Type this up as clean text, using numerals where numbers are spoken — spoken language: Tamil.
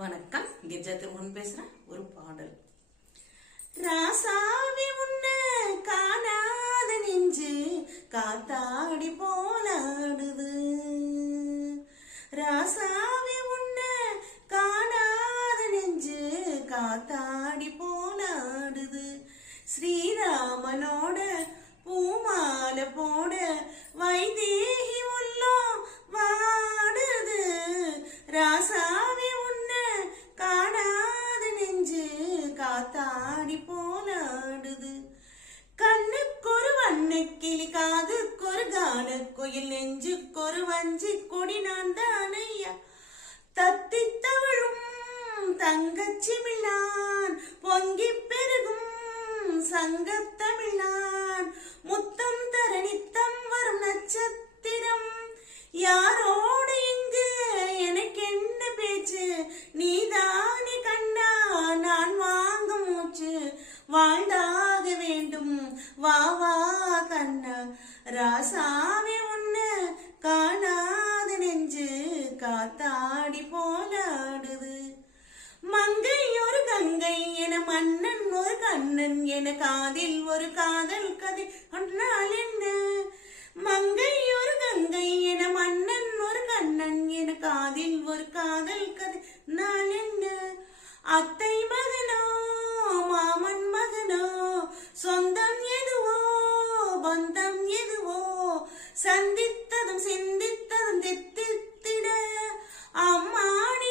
வணக்கம். கிரிஜா திருமணம் பேசுறேன். ஒரு பாடல். ராசாவி உன்ன காணாத நெஞ்சு காத்தாடி போலாடுது. ராசாவி உன்ன காணாத நெஞ்சு காத்தாடி போலாடுது. ஸ்ரீராமனோட பூமால போட வைதேகி உள்ளம் வாடுது. ராசாவி உன்ன காணாத நெஞ்சு காத்தாடி போலாடுது. கண்ணுக்கொரு வண்ணக்கிளி, காதுக்கொரு கான கோயில், நெஞ்சுக்கொரு வஞ்சி கொடி நான் தானையா. தத்தி தவழும் தங்கச்சிமிழான், பொங்கி பெருகும் சங்கத்தமிழான், முத்தம் தர நித்தம் வரும் நட்சத்திரம். யாரோடு இங்கு எனக்கு என்ன பேச்சு, நீதானே கண்ணா நான் வாங்க மூச்சு. வாழ்ந்தாக வேண்டும் வா வா கண்ணா. ராசாவி உன்ன காணாத நெஞ்சு காத்தாடி போலாடுது. மங்கை ஒரு கங்கை என, மன்னன் ஒரு கண்ணன் என, காதில் ஒரு காதல் கதை ஒன்றால் என்ன. மங்கை ஒரு கங்கை என, மன்னன் ஒரு கண்ணன் என, காதில் ஒரு காதல் கதை நான் என்ன. அத்தை மகனோ மாமன் மகனோ, சொந்தம் எதுவோ பந்தம் எதுவோ, சந்தித்ததும் சிந்தித்ததும் தெத்தித்திட அம்மாடி